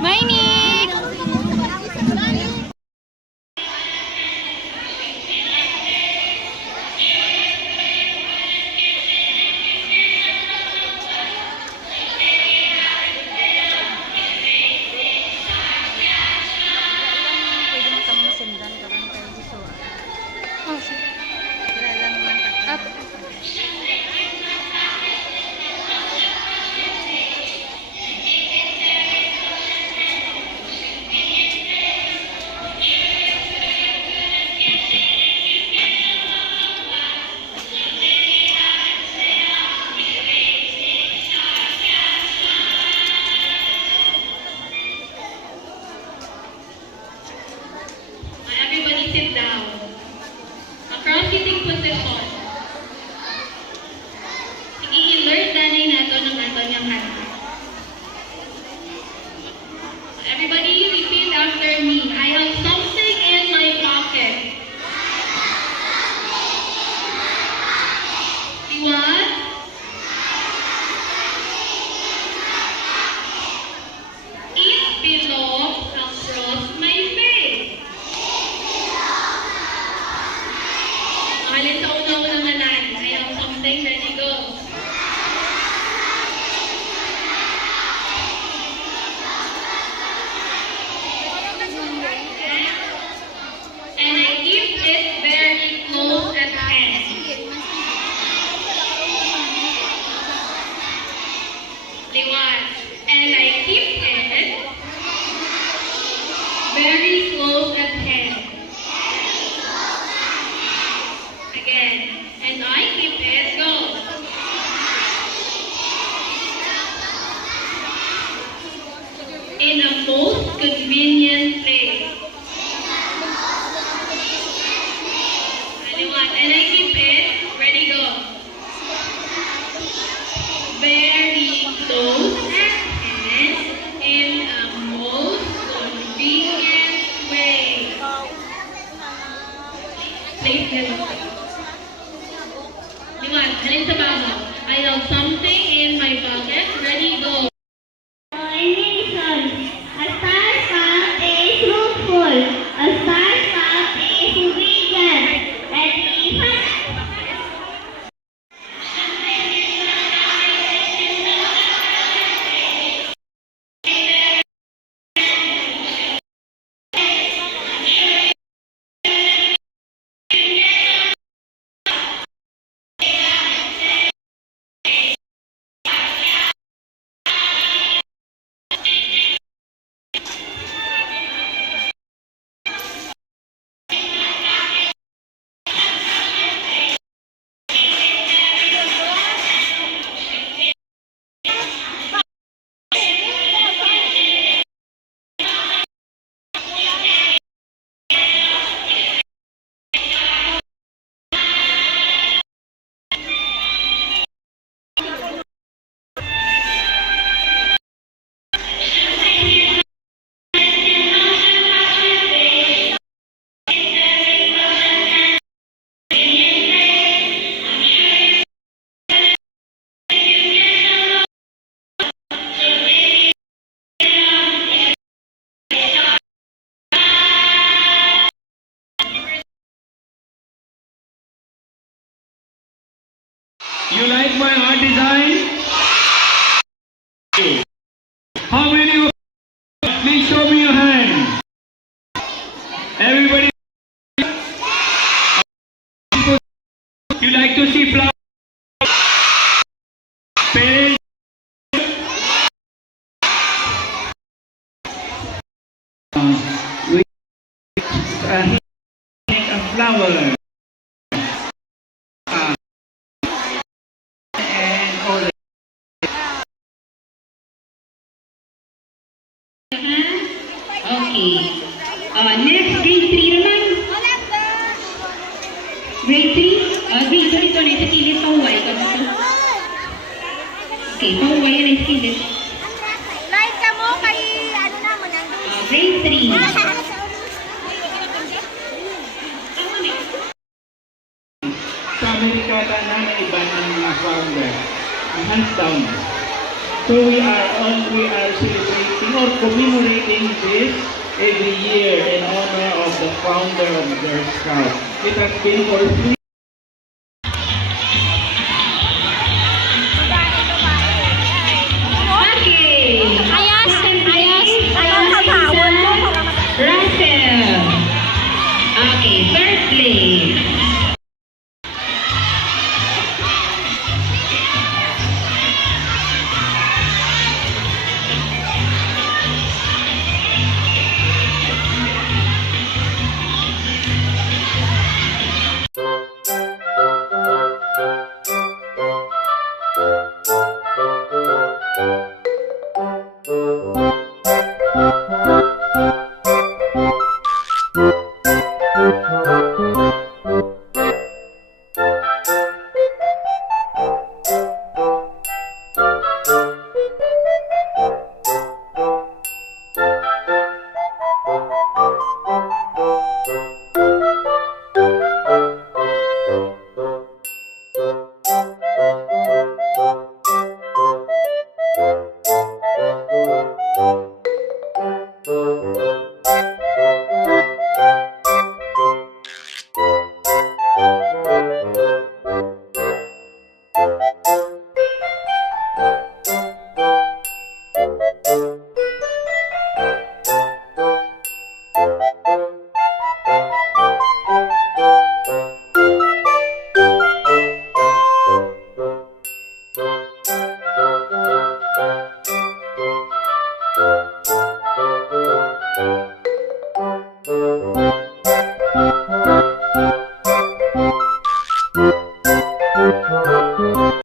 Mainik! Oh, sige. Everybody sit down. Across sitting position. Sige, i-learn nanay nato ng ato niyang kanta. Everybody repeat after me. I have something in my pocket. What? It belongs across my face. Alin sa una-unang nanay. I have something. Ready, go. And I keep it very close at hand. Liwan. And I keep it very close at hand. Again. And I keep it, go. In a most convenient place. And I keep it, ready, go. Very close at hand in a most convenient way. Place it. Liwan, alin sa bago? I have something in my pocket, ready, go. A star stamp is fruitful. A star stamp is vegan. Ready? You like my art design? How many of you? Please show me your hand. Everybody. You like to see flowers? Paint. We make a flower. Okay. Next, grade 3 naman. Grade 3? Grade 3 ito na sa kilid, pahuway. Okay, pahuway na sa kilid. Like ka mo kay ano na mo nang Grade 3. Sa Amerika na iba ng mga founder. Hands down. So we are celebrating or commemorating this every year in honor of the founder of Girl Scout. It has been for 3